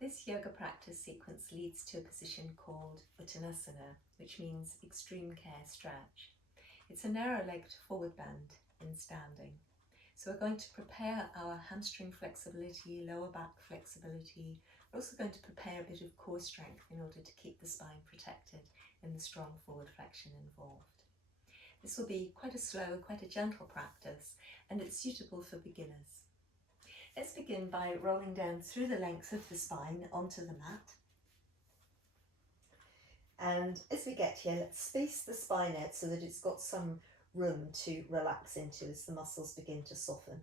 This yoga practice sequence leads to a position called Uttanasana, which means extreme care stretch. It's a narrow-legged forward bend in standing. So we're going to prepare our hamstring flexibility, lower back flexibility. We're also going to prepare a bit of core strength in order to keep the spine protected in the strong forward flexion involved. This will be quite a slow, quite a gentle practice, and it's suitable for beginners. Let's begin by rolling down through the length of the spine onto the mat. And as we get here, let's space the spine out so that it's got some room to relax into as the muscles begin to soften.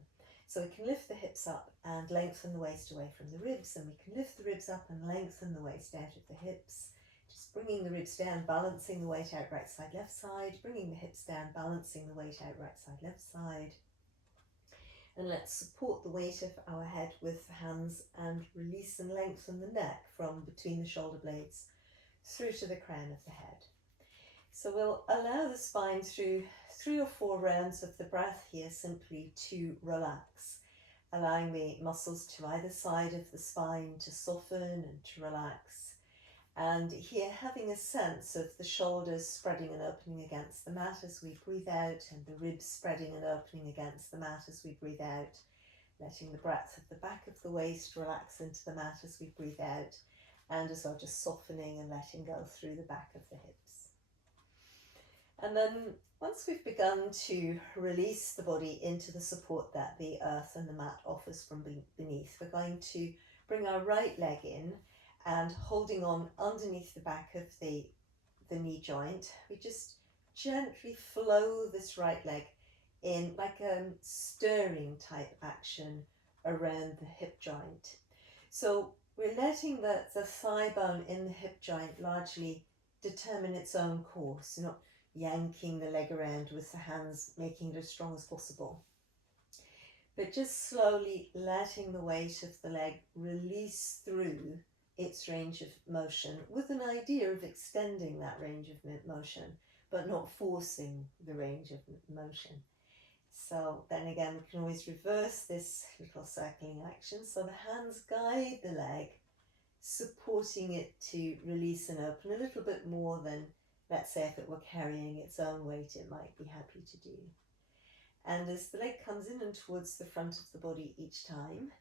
So we can lift the hips up and lengthen the waist away from the ribs, and we can lift the ribs up and lengthen the waist out of the hips. Just bringing the ribs down, balancing the weight out right side, left side, bringing the hips down, balancing the weight out right side, left side. And let's support the weight of our head with the hands and release and lengthen the neck from between the shoulder blades through to the crown of the head. So we'll allow the spine through 3 or 4 rounds of the breath here simply to relax, allowing the muscles to either side of the spine to soften and to relax. And here having a sense of the shoulders spreading and opening against the mat as we breathe out, and the ribs spreading and opening against the mat as we breathe out, letting the breadth of the back of the waist relax into the mat as we breathe out, and as well just softening and letting go through the back of the hips. And then once we've begun to release the body into the support that the earth and the mat offers from beneath, we're going to bring our right leg in, and holding on underneath the back of the knee joint, we just gently flow this right leg in like a stirring type action around the hip joint. So we're letting the thigh bone in the hip joint largely determine its own course. You're not yanking the leg around with the hands, making it as strong as possible, but just slowly letting the weight of the leg release through its range of motion, with an idea of extending that range of motion, but not forcing the range of motion. So then again, we can always reverse this little circling action. So the hands guide the leg, supporting it to release and open a little bit more than, let's say, if it were carrying its own weight, it might be happy to do. And as the leg comes in and towards the front of the body each time,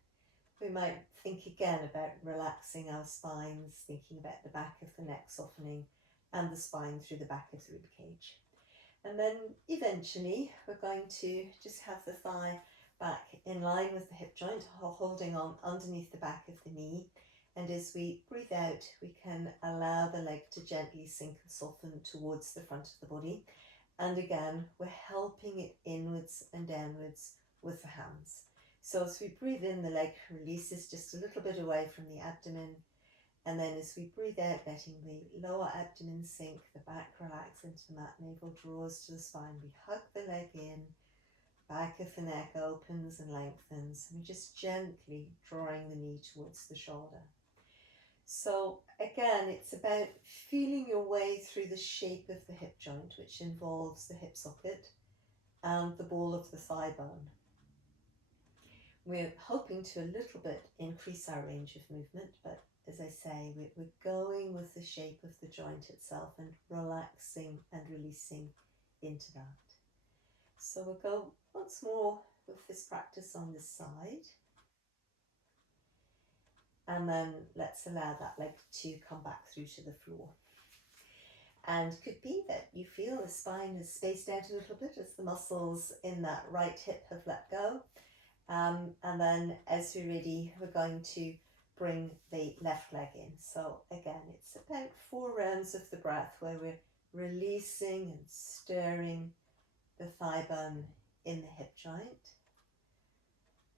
we might think again about relaxing our spines, thinking about the back of the neck softening and the spine through the back of the rib cage. And then eventually we're going to just have the thigh back in line with the hip joint, holding on underneath the back of the knee. And as we breathe out, we can allow the leg to gently sink and soften towards the front of the body. And again, we're helping it inwards and downwards with the hands. So as we breathe in, the leg releases just a little bit away from the abdomen. And then as we breathe out, letting the lower abdomen sink, the back relax into the mat, navel draws to the spine. We hug the leg in, back of the neck opens and lengthens. And we're just gently drawing the knee towards the shoulder. So again, it's about feeling your way through the shape of the hip joint, which involves the hip socket and the ball of the thigh bone. We're hoping to a little bit increase our range of movement, but as I say, we're going with the shape of the joint itself and relaxing and releasing into that. So we'll go once more with this practice on this side. And then let's allow that leg to come back through to the floor. And it could be that you feel the spine is spaced out a little bit as the muscles in that right hip have let go. And then as we're ready, we're going to bring the left leg in. So again, it's about 4 rounds of the breath where we're releasing and stirring the thigh bone in the hip joint.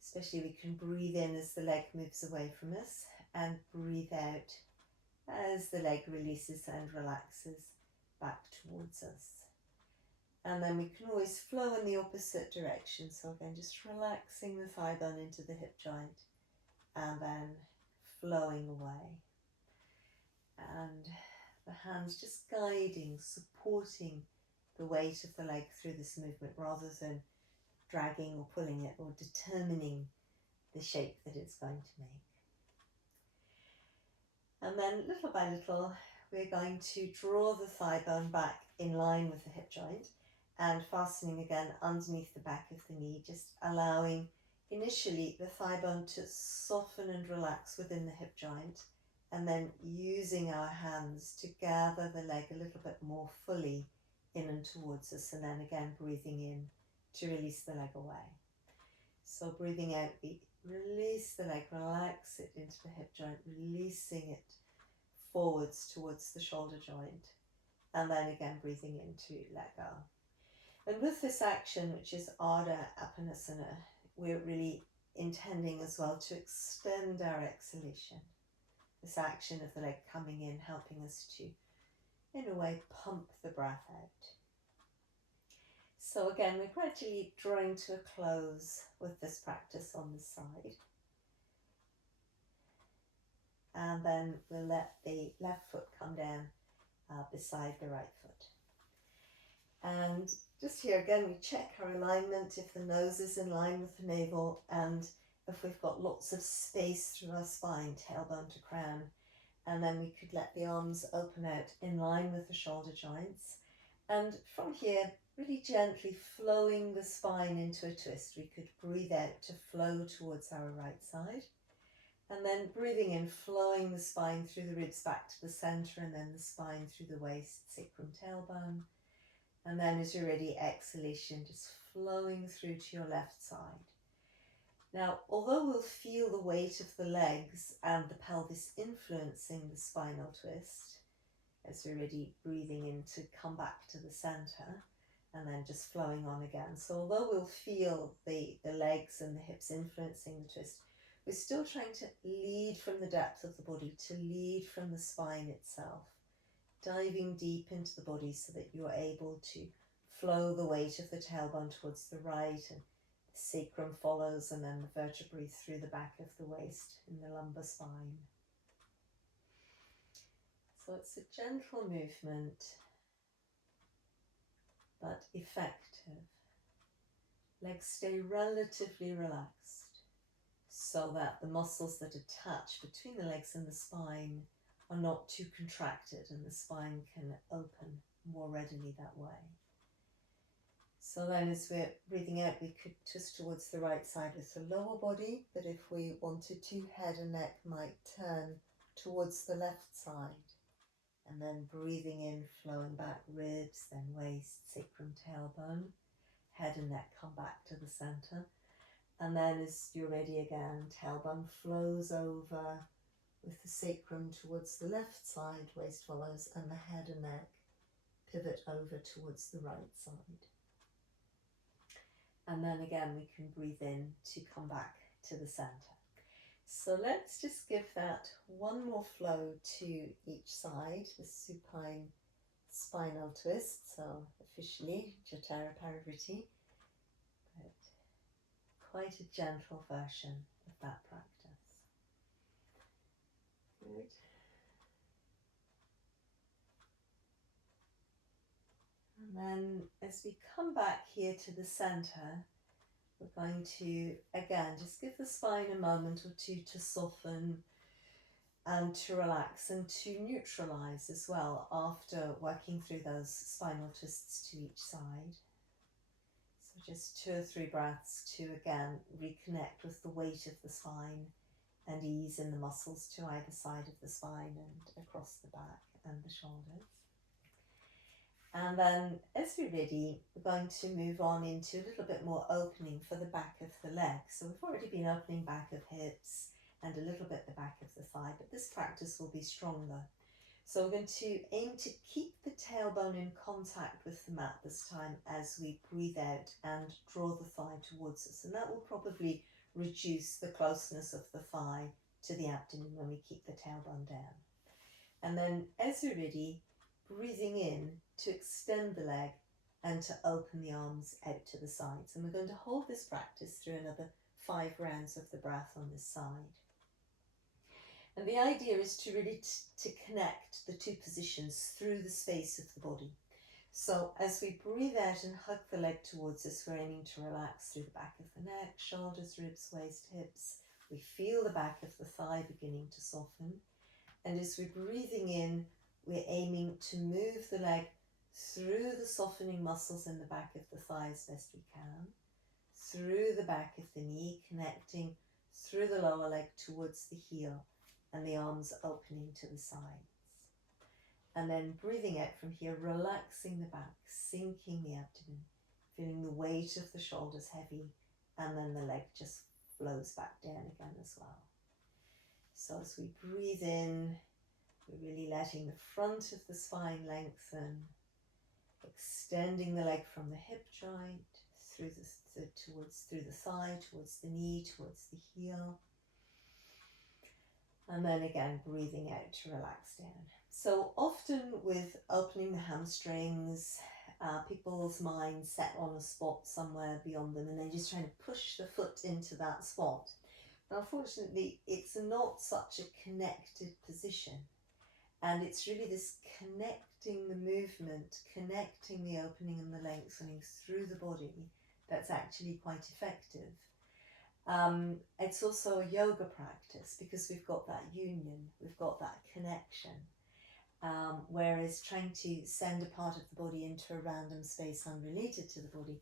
Especially we can breathe in as the leg moves away from us, and breathe out as the leg releases and relaxes back towards us. And then we can always flow in the opposite direction. So again, just relaxing the thigh bone into the hip joint and then flowing away. And the hands just guiding, supporting the weight of the leg through this movement rather than dragging or pulling it or determining the shape that it's going to make. And then little by little, we're going to draw the thigh bone back in line with the hip joint and fastening again underneath the back of the knee, just allowing initially the thigh bone to soften and relax within the hip joint, and then using our hands to gather the leg a little bit more fully in and towards us, and then again breathing in to release the leg away. So breathing out, we release the leg, relax it into the hip joint, releasing it forwards towards the shoulder joint, and then again breathing in to let go. And with this action, which is Ardha Uttanasana, we're really intending as well to extend our exhalation. This action of the leg coming in, helping us to, in a way, pump the breath out. So again, we're gradually drawing to a close with this practice on the side. And then we'll let the left foot come down beside the right foot. And just here again, we check our alignment, if the nose is in line with the navel, and if we've got lots of space through our spine, tailbone to crown. And then we could let the arms open out in line with the shoulder joints. And from here, really gently flowing the spine into a twist. We could breathe out to flow towards our right side. And then breathing in, flowing the spine through the ribs back to the center, and then the spine through the waist, sacrum, tailbone. And then as you're ready, exhalation, just flowing through to your left side. Now, although we'll feel the weight of the legs and the pelvis influencing the spinal twist, as we're ready, breathing in to come back to the center, and then just flowing on again. So although we'll feel the legs and the hips influencing the twist, we're still trying to lead from the depth of the body, to lead from the spine itself, diving deep into the body so that you're able to flow the weight of the tailbone towards the right, and the sacrum follows, and then the vertebrae through the back of the waist in the lumbar spine. So it's a gentle movement, but effective. Legs stay relatively relaxed so that the muscles that attach between the legs and the spine are not too contracted, and the spine can open more readily that way. So then as we're breathing out, we could twist towards the right side with the lower body, but if we wanted to, head and neck might turn towards the left side. And then breathing in, flowing back, ribs, then waist, sacrum, tailbone, head and neck come back to the center. And then as you're ready again, tailbone flows over with the sacrum towards the left side, waist follows, and the head and neck pivot over towards the right side. And then again, we can breathe in to come back to the center. So let's just give that one more flow to each side, the supine spinal twist, so officially Jatara Parivriti, but quite a gentle version of that practice. Good. And then as we come back here to the center, we're going to, again, just give the spine a moment or two to soften and to relax and to neutralize as well after working through those spinal twists to each side. So just 2 or 3 breaths to, again, reconnect with the weight of the spine and ease in the muscles to either side of the spine and across the back and the shoulders. And then as we're ready, we're going to move on into a little bit more opening for the back of the leg. So we've already been opening back of hips and a little bit the back of the thigh, but this practice will be stronger. So we're going to aim to keep the tailbone in contact with the mat this time as we breathe out and draw the thigh towards us. And that will probably reduce the closeness of the thigh to the abdomen when we keep the tailbone down. And then as you're ready, breathing in to extend the leg and to open the arms out to the sides. And we're going to hold this practice through another 5 rounds of the breath on this side. And the idea is to really to connect the 2 positions through the space of the body. So as we breathe out and hug the leg towards us, we're aiming to relax through the back of the neck, shoulders, ribs, waist, hips. We feel the back of the thigh beginning to soften. And as we're breathing in, we're aiming to move the leg through the softening muscles in the back of the thigh as best we can, through the back of the knee, connecting through the lower leg towards the heel, and the arms opening to the sides. And then breathing out from here, relaxing the back, sinking the abdomen, feeling the weight of the shoulders heavy, and then the leg just flows back down again as well. So as we breathe in, we're really letting the front of the spine lengthen, extending the leg from the hip joint through the thigh, towards the knee, towards the heel. And then again, breathing out to relax down. So often with opening the hamstrings, people's minds set on a spot somewhere beyond them, and they're just trying to push the foot into that spot. But unfortunately, it's not such a connected position. And it's really this connecting the movement, connecting the opening and the lengthening through the body that's actually quite effective. It's also a yoga practice because we've got that union, we've got that connection. Whereas trying to send a part of the body into a random space unrelated to the body,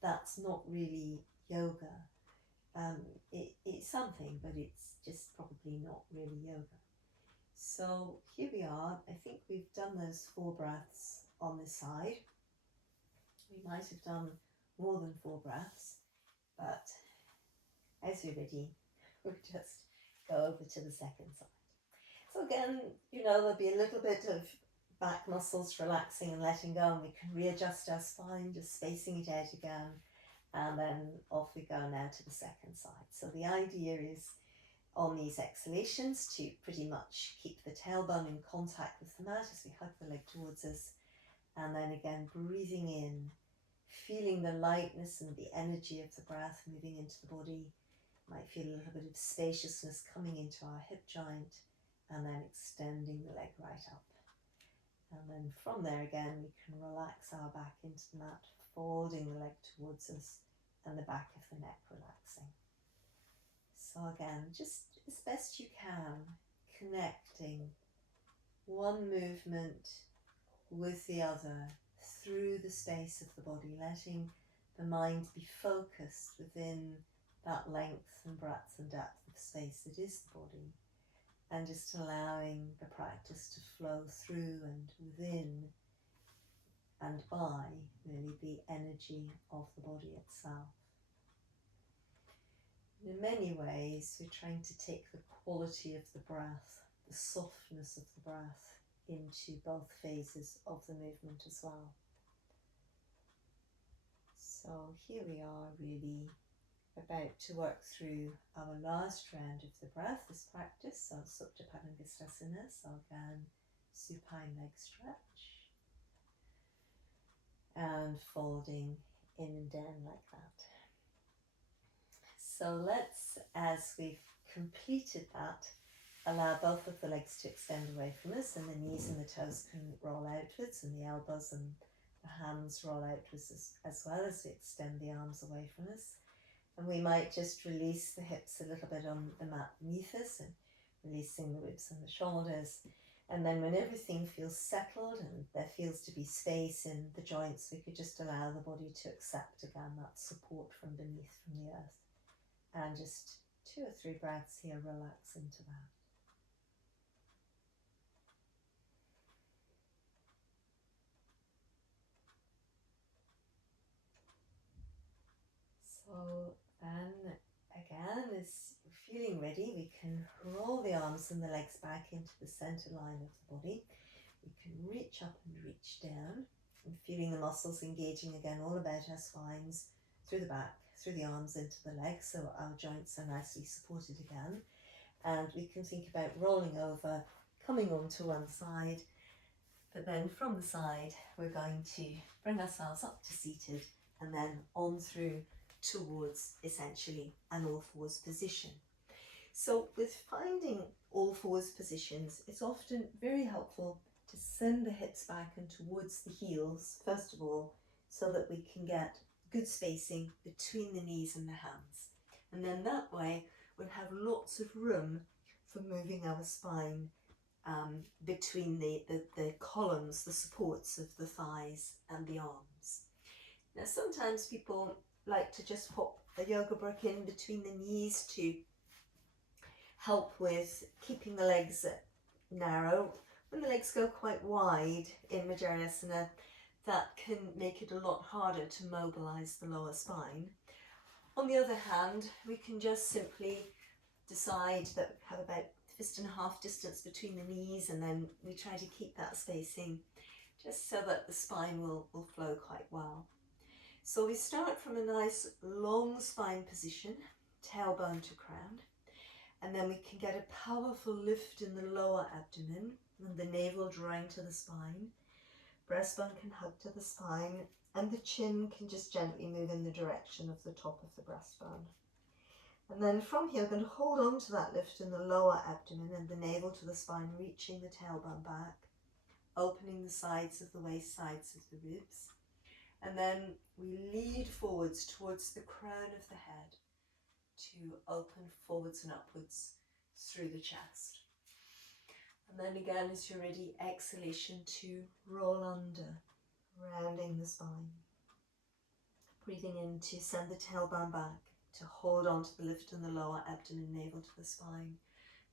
that's not really yoga. It's something, but it's just probably not really yoga. So here we are. I think we've done those 4 breaths on this side. We might have done more than 4 breaths, but as you're ready, we'll just go over to the second side. So again, there'll be a little bit of back muscles relaxing and letting go, and we can readjust our spine, just spacing it out again, and then off we go now to the second side. So the idea is on these exhalations to pretty much keep the tailbone in contact with the mat as we hug the leg towards us, and then again breathing in, feeling the lightness and the energy of the breath moving into the body. Might feel a little bit of spaciousness coming into our hip joint, and then extending the leg right up. And then from there again, we can relax our back into the mat, folding the leg towards us, and the back of the neck relaxing. So again, just as best you can, connecting one movement with the other through the space of the body, letting the mind be focused within that length and breadth and depth of space that is the body, and just allowing the practice to flow through and within and by really the energy of the body itself. In many ways, we're trying to take the quality of the breath, the softness of the breath, into both phases of the movement as well. So here we are, really about to work through our last round of the breath, this practice. So Supta Padangusthasana, so again, supine leg stretch, and folding in and down like that. So let's, as we've completed that, allow both of the legs to extend away from us, and the knees and the toes can roll outwards, and the elbows and the hands roll outwards as well as we extend the arms away from us. And we might just release the hips a little bit on the mat beneath us, and releasing the ribs and the shoulders. And then when everything feels settled and there feels to be space in the joints, we could just allow the body to accept again that support from beneath, from the earth. And just 2 or 3 breaths here, relax into that. So then again, as we're feeling ready, we can roll the arms and the legs back into the center line of the body. We can reach up and reach down, and feeling the muscles engaging again all about our spines, through the back, through the arms into the legs, so our joints are nicely supported again. And we can think about rolling over, coming onto one side, but then from the side we're going to bring ourselves up to seated, and then on through towards essentially an all fours position. So with finding all fours positions, it's often very helpful to send the hips back and towards the heels first of all, so that we can get good spacing between the knees and the hands, and then that way we'll have lots of room for moving our spine between the columns, the supports of the thighs and the arms. Now sometimes people like to just pop a yoga brick in between the knees to help with keeping the legs narrow. When the legs go quite wide in Uttanasana, that can make it a lot harder to mobilize the lower spine. On the other hand, we can just simply decide that we have about fist and a half distance between the knees, and then we try to keep that spacing just so that the spine will flow quite well. So we start from a nice long spine position, tailbone to crown, and then we can get a powerful lift in the lower abdomen and the navel drawing to the spine. Breastbone can hug to the spine, and the chin can just gently move in the direction of the top of the breastbone. And then from here, we're going to hold on to that lift in the lower abdomen and the navel to the spine, reaching the tailbone back, opening the sides of the waist, sides of the ribs. And then we lead forwards towards the crown of the head to open forwards and upwards through the chest. And then again, as you're ready, exhalation to roll under, rounding the spine. Breathing in to send the tailbone back, to hold on to the lift in the lower abdomen, navel to the spine,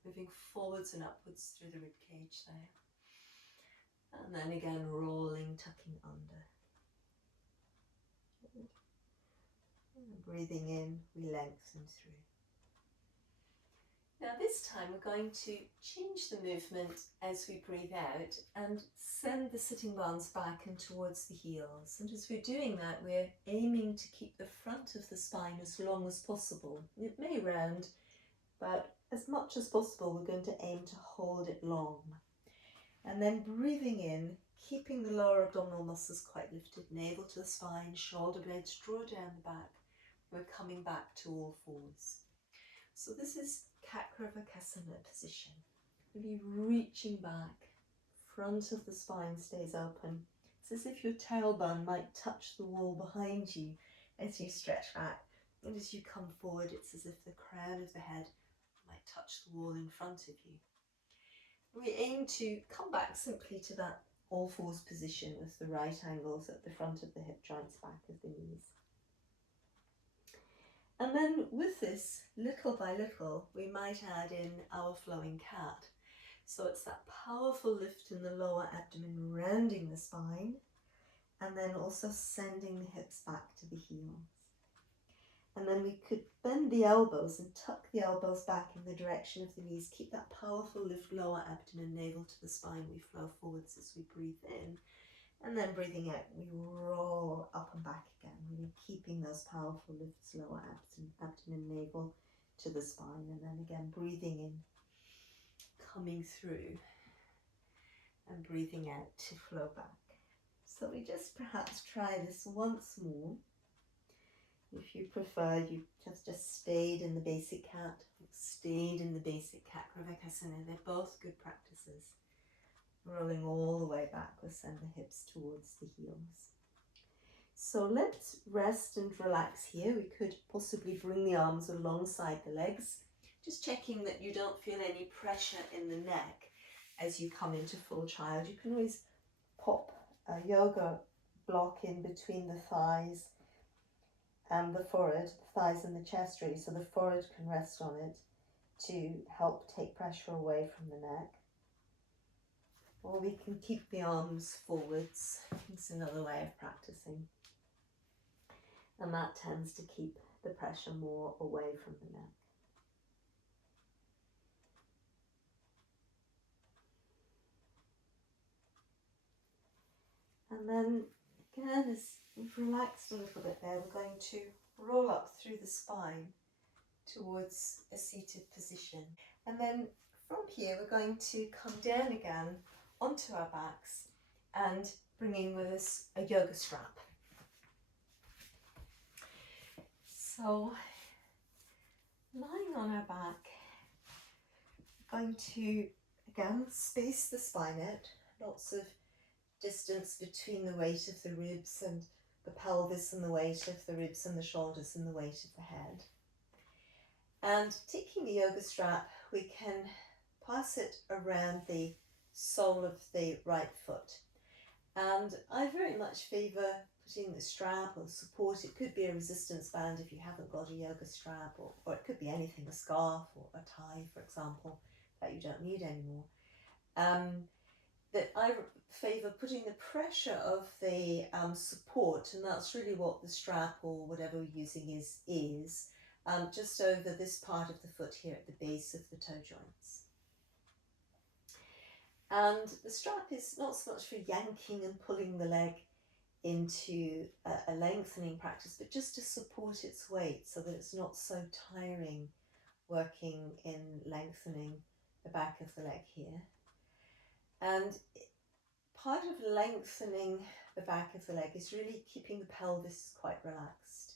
moving forwards and upwards through the rib cage there. And then again, rolling, tucking under. And breathing in, we lengthen through. Now this time we're going to change the movement as we breathe out and send the sitting bones back and towards the heels. And as we're doing that, we're aiming to keep the front of the spine as long as possible. It may round, but as much as possible we're going to aim to hold it long. And then breathing in, keeping the lower abdominal muscles quite lifted, navel to the spine, shoulder blades draw down the back. We're coming back to all fours. So this is Kakravakasana position. Really reaching back, front of the spine stays open. It's as if your tailbone might touch the wall behind you as you stretch back. And as you come forward, it's as if the crown of the head might touch the wall in front of you. We aim to come back simply to that all fours position with the right angles at the front of the hip joints, back of the knees. And then with this, little by little, we might add in our flowing cat. So it's that powerful lift in the lower abdomen, rounding the spine, and then also sending the hips back to the heels. And then we could bend the elbows and tuck the elbows back in the direction of the knees. Keep that powerful lift, lower abdomen, navel to the spine. We flow forwards as we breathe in. And then breathing out, we roll up and back again, really keeping those powerful lifts, lower abdomen, navel to the spine. And then again, breathing in, coming through, and breathing out to flow back. So we just perhaps try this once more. If you prefer, you just stayed in the basic cat, stayed in the basic Kakravakasana. They're both good practices. Rolling all the way backwards, send the hips towards the heels. So let's rest and relax here. We could possibly bring the arms alongside the legs, just checking that you don't feel any pressure in the neck as you come into full child. You can always pop a yoga block in between the thighs and the forehead, the thighs and the chest really, so the forehead can rest on it to help take pressure away from the neck. Or we can keep the arms forwards. It's another way of practicing. And that tends to keep the pressure more away from the neck. And then again, as we've relaxed a little bit there, we're going to roll up through the spine towards a seated position. And then from here, we're going to come down again onto our backs and bringing with us a yoga strap. So lying on our back, we're going to again space the spine out, lots of distance between the weight of the ribs and the pelvis and the weight of the ribs and the shoulders and the weight of the head. And taking the yoga strap, we can pass it around the sole of the right foot. And I very much favour putting the strap or support. It could be a resistance band if you haven't got a yoga strap, or it could be anything, a scarf or a tie, for example, that you don't need anymore. That I favour putting the pressure of the support, and that's really what the strap or whatever we're using is just over this part of the foot here at the base of the toe joints. And the strap is not so much for yanking and pulling the leg into a lengthening practice, but just to support its weight so that it's not so tiring working in lengthening the back of the leg here. And part of lengthening the back of the leg is really keeping the pelvis quite relaxed,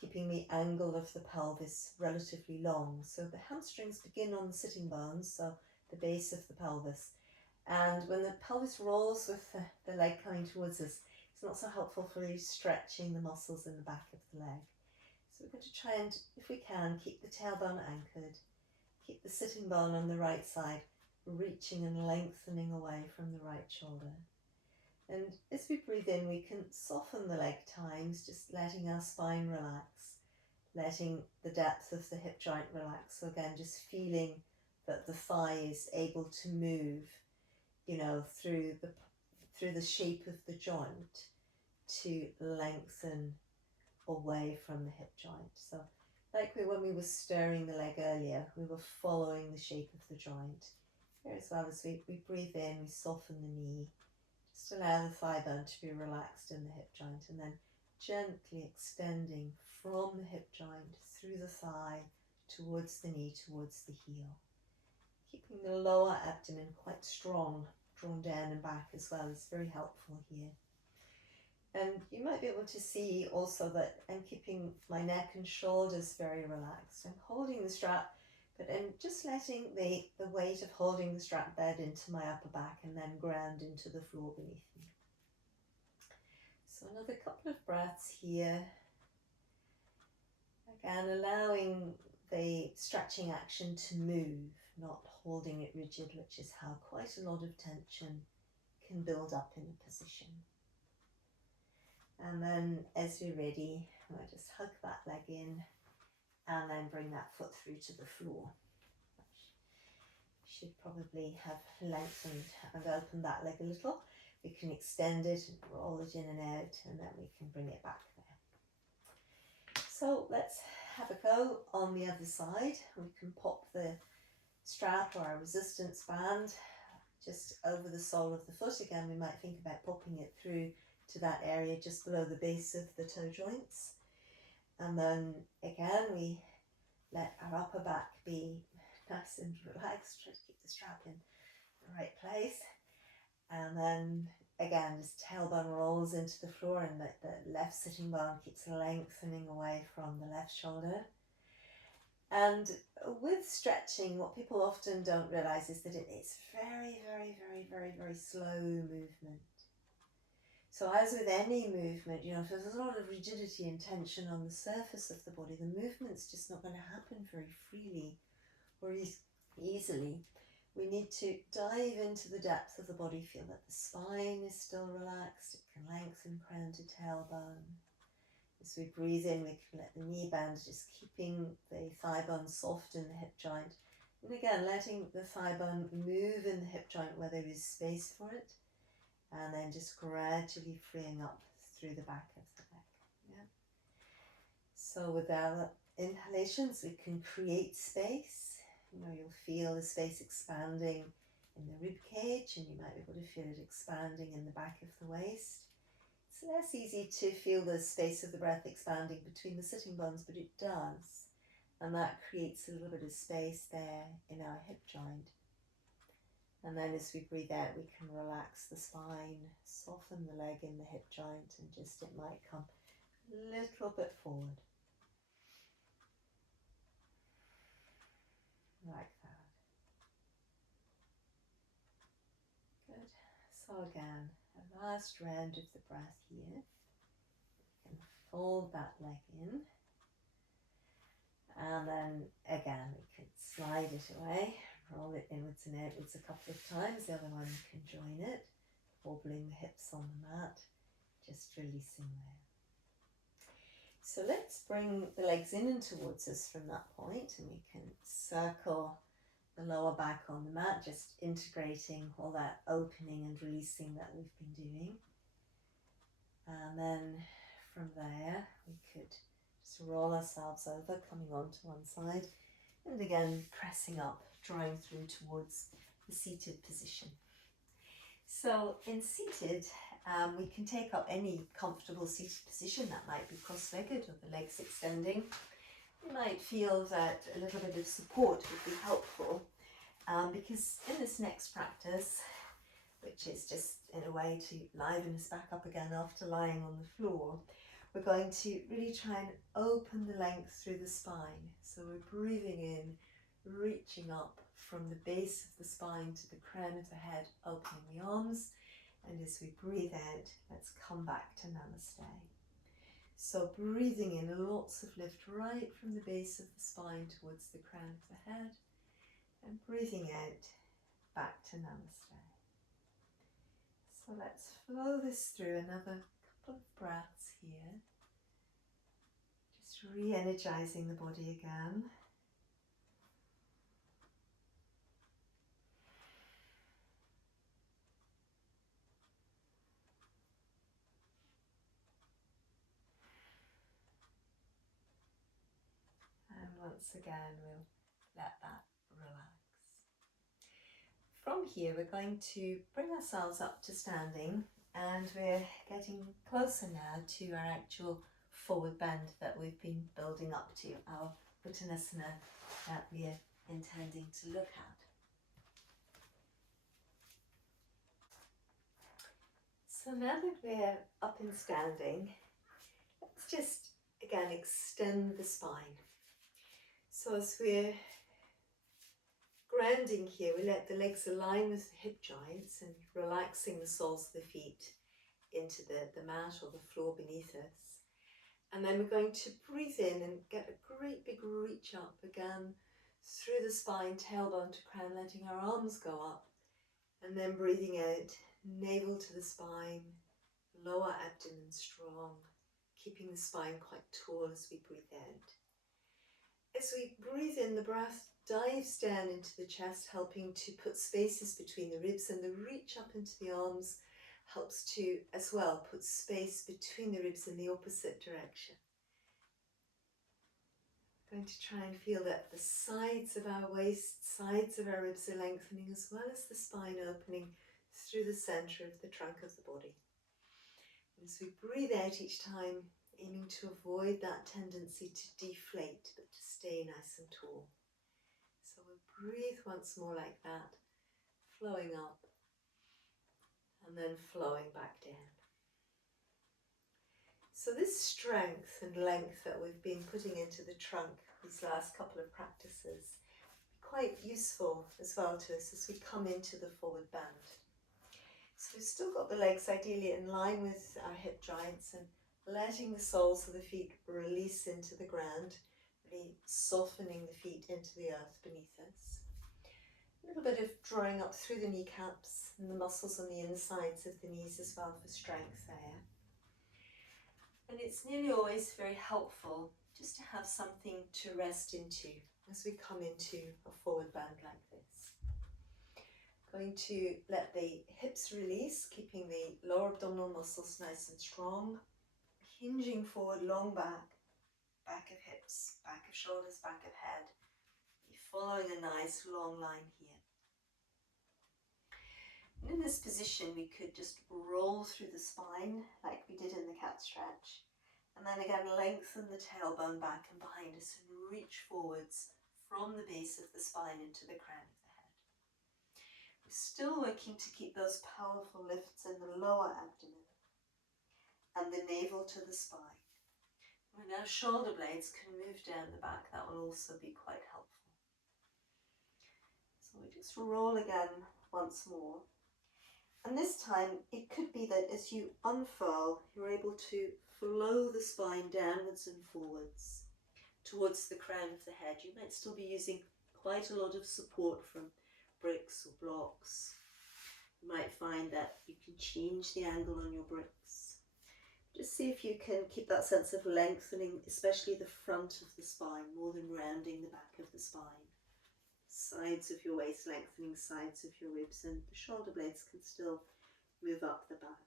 keeping the angle of the pelvis relatively long. So the hamstrings begin on the sitting bones, so the base of the pelvis. And when the pelvis rolls with the leg coming towards us, it's not so helpful for really stretching the muscles in the back of the leg. So we're going to try and, if we can, keep the tailbone anchored, keep the sitting bone on the right side, reaching and lengthening away from the right shoulder. And as we breathe in, we can soften the leg times, just letting our spine relax, letting the depth of the hip joint relax. So again, just feeling that the thigh is able to move, you know, through the shape of the joint to lengthen away from the hip joint. So like when we were stirring the leg earlier, we were following the shape of the joint. Here as well, as we breathe in, we soften the knee, just allow the thigh bone to be relaxed in the hip joint, and then gently extending from the hip joint through the thigh towards the knee, towards the heel. Keeping the lower abdomen quite strong, drawn down and back as well is very helpful here. And you might be able to see also that I'm keeping my neck and shoulders very relaxed. I'm holding the strap, but I'm just letting the weight of holding the strap bed into my upper back and then ground into the floor beneath me. So another couple of breaths here. Again, allowing the stretching action to move, not holding it rigid, which is how quite a lot of tension can build up in a position. And then as we're ready, I'll just hug that leg in and then bring that foot through to the floor. Should probably have lengthened and opened that leg a little. We can extend it and roll it in and out, and then we can bring it back there. So let's have a go on the other side. We can pop the strap or our resistance band just over the sole of the foot. Again, we might think about popping it through to that area just below the base of the toe joints. And then again, we let our upper back be nice and relaxed. Try to keep the strap in the right place. And then again, just tailbone rolls into the floor, and the left sitting bone keeps lengthening away from the left shoulder. And with stretching, what people often don't realise is that it's very, very, very, very, very slow movement. So as with any movement, you know, if there's a lot of rigidity and tension on the surface of the body, the movement's just not going to happen very freely or easily. We need to dive into the depth of the body, feel that the spine is still relaxed, it can lengthen crown to tailbone. As we breathe in, we can let the knee bend, just keeping the thigh bone soft in the hip joint. And again, letting the thigh bone move in the hip joint where there is space for it. And then just gradually freeing up through the back of the neck. Yeah. So with our inhalations, we can create space. You know, you'll feel the space expanding in the rib cage, and you might be able to feel it expanding in the back of the waist. It's less easy to feel the space of the breath expanding between the sitting bones, but it does. And that creates a little bit of space there in our hip joint. And then as we breathe out, we can relax the spine, soften the leg in the hip joint, and just it might come a little bit forward. Like that. Good. So again, a last round of the breath here. You can fold that leg in. And then again, we can slide it away, Roll it inwards and outwards a couple of times. The other one can join it, wobbling the hips on the mat, just releasing there. So let's bring the legs in and towards us from that point, and we can circle the lower back on the mat, just integrating all that opening and releasing that we've been doing. And then from there, we could just roll ourselves over, coming onto one side, and again pressing up, drawing through towards the seated position. So in seated, we can take up any comfortable seated position. That might be cross-legged or the legs extending. You might feel that a little bit of support would be helpful, because in this next practice, which is just in a way to liven us back up again after lying on the floor, we're going to really try and open the length through the spine. So we're breathing in, reaching up from the base of the spine to the crown of the head, opening the arms, and as we breathe out, let's come back to Namaste. So breathing in, lots of lift right from the base of the spine towards the crown of the head, and breathing out back to Namaste. So let's flow this through another couple of breaths here, just re-energizing the body again. And once again, we'll let that relax. From here, we're going to bring ourselves up to standing, and we're getting closer now to our actual forward bend that we've been building up to, our Uttanasana that we're intending to look at. So now that we're up and standing, let's just again extend the spine. So as we're grounding here, we let the legs align with the hip joints and relaxing the soles of the feet into the mat or the floor beneath us. And then we're going to breathe in and get a great big reach up again through the spine, tailbone to crown, letting our arms go up. And then breathing out, navel to the spine, lower abdomen strong, keeping the spine quite tall as we breathe out. As we breathe in, the breath dives down into the chest, helping to put spaces between the ribs, and the reach up into the arms helps to, as well, put space between the ribs in the opposite direction. We're going to try and feel that the sides of our waist, sides of our ribs are lengthening, as well as the spine opening through the centre of the trunk of the body. And as we breathe out each time, aiming to avoid that tendency to deflate, but to stay nice and tall. So we'll breathe once more like that, flowing up and then flowing back down. So this strength and length that we've been putting into the trunk these last couple of practices, quite useful as well to us as we come into the forward bend. So we've still got the legs ideally in line with our hip joints, and letting the soles of the feet release into the ground, really softening the feet into the earth beneath us. A little bit of drawing up through the kneecaps and the muscles on the insides of the knees as well for strength there. And it's nearly always very helpful just to have something to rest into as we come into a forward bend like this. Going to let the hips release, keeping the lower abdominal muscles nice and strong. Hinging forward, long back, back of hips, back of shoulders, back of head. You're following a nice long line here. And in this position, we could just roll through the spine like we did in the cat stretch. And then again, lengthen the tailbone back and behind us and reach forwards from the base of the spine into the crown of the head. We're still working to keep those powerful lifts in the lower abdomen and the navel to the spine. When our shoulder blades can move down the back, that will also be quite helpful. So we just roll again once more. And this time it could be that as you unfurl, you're able to flow the spine downwards and forwards towards the crown of the head. You might still be using quite a lot of support from bricks or blocks. You might find that you can change the angle on your bricks. Just see if you can keep that sense of lengthening, especially the front of the spine, more than rounding the back of the spine. Sides of your waist lengthening, sides of your ribs, and the shoulder blades can still move up the back.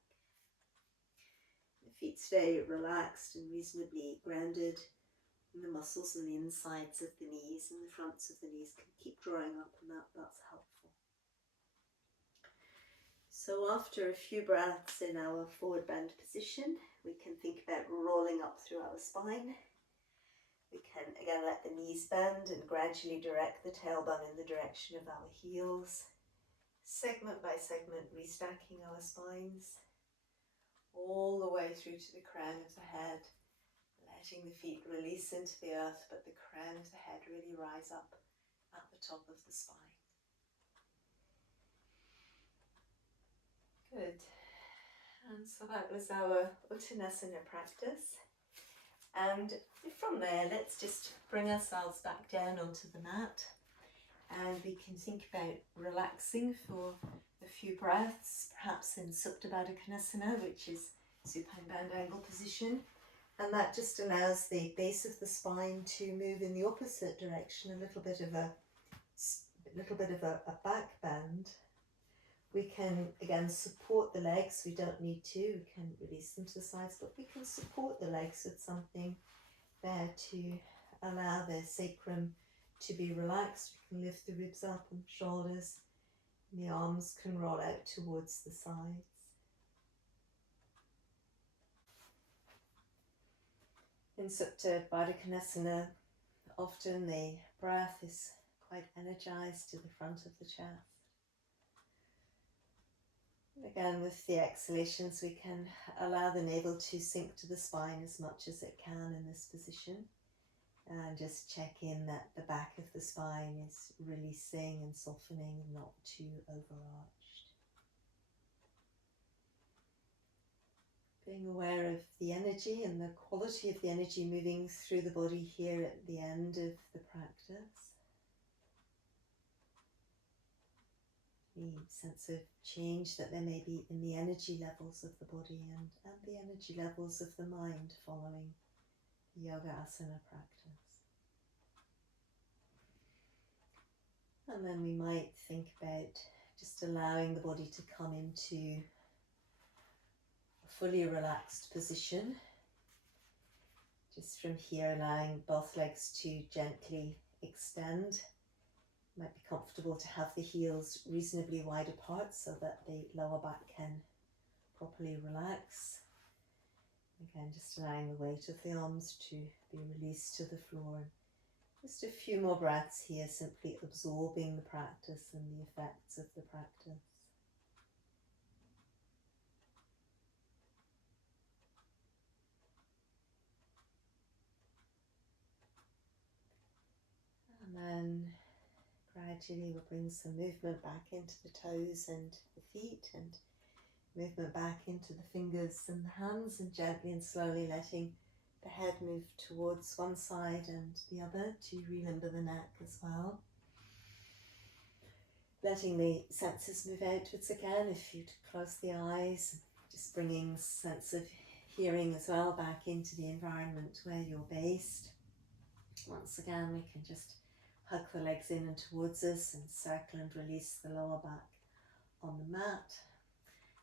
The feet stay relaxed and reasonably grounded, and the muscles on the insides of the knees and the fronts of the knees can keep drawing up, and that's helpful. So after a few breaths in our forward bend position, we can think about rolling up through our spine. We can again let the knees bend and gradually direct the tailbone in the direction of our heels, segment by segment restacking our spines, all the way through to the crown of the head, letting the feet release into the earth, but the crown of the head really rise up at the top of the spine. Good. And so that was our Uttanasana practice. And from there, let's just bring ourselves back down onto the mat, and we can think about relaxing for a few breaths, perhaps in Supta Baddha Konasana, which is supine band angle position, and that just allows the base of the spine to move in the opposite direction, a little bit of a back bend. We can again support the legs. We don't need to, we can release them to the sides, but we can support the legs with something there to allow the sacrum to be relaxed. We can lift the ribs up and shoulders, and the arms can roll out towards the sides. In Supta Baddha Konasana, often the breath is quite energized to the front of the chest. Again, with the exhalations, we can allow the navel to sink to the spine as much as it can in this position, and just check in that the back of the spine is releasing and softening and not too overarched. Being aware of the energy and the quality of the energy moving through the body here at the end of the practice. The sense of change that there may be in the energy levels of the body and the energy levels of the mind following the yoga asana practice. And then we might think about just allowing the body to come into a fully relaxed position. Just from here, allowing both legs to gently extend. Might be comfortable to have the heels reasonably wide apart so that the lower back can properly relax. Again, just allowing the weight of the arms to be released to the floor. Just a few more breaths here, simply absorbing the practice and the effects of the practice. And then gradually we'll bring some movement back into the toes and the feet, and movement back into the fingers and the hands, and gently and slowly letting the head move towards one side and the other to relimber the neck as well. Letting the senses move outwards again. If you'd close the eyes, just bringing sense of hearing as well back into the environment where you're based. Once again, we can just hug the legs in and towards us and circle and release the lower back on the mat.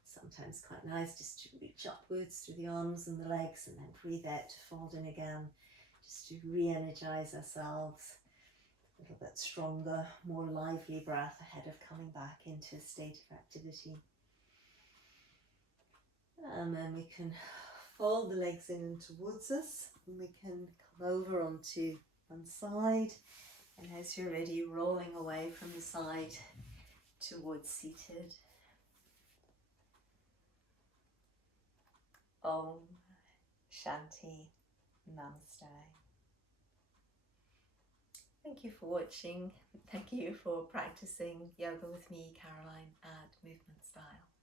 Sometimes quite nice just to reach upwards through the arms and the legs, and then breathe out to fold in again, just to re-energize ourselves. A little bit stronger, more lively breath ahead of coming back into a state of activity. And then we can fold the legs in and towards us, and we can come over onto one side, and as you're ready, rolling away from the side towards seated. Om Shanti Namaste. Thank you for watching. Thank you for practicing yoga with me, Caroline, at Movement Style.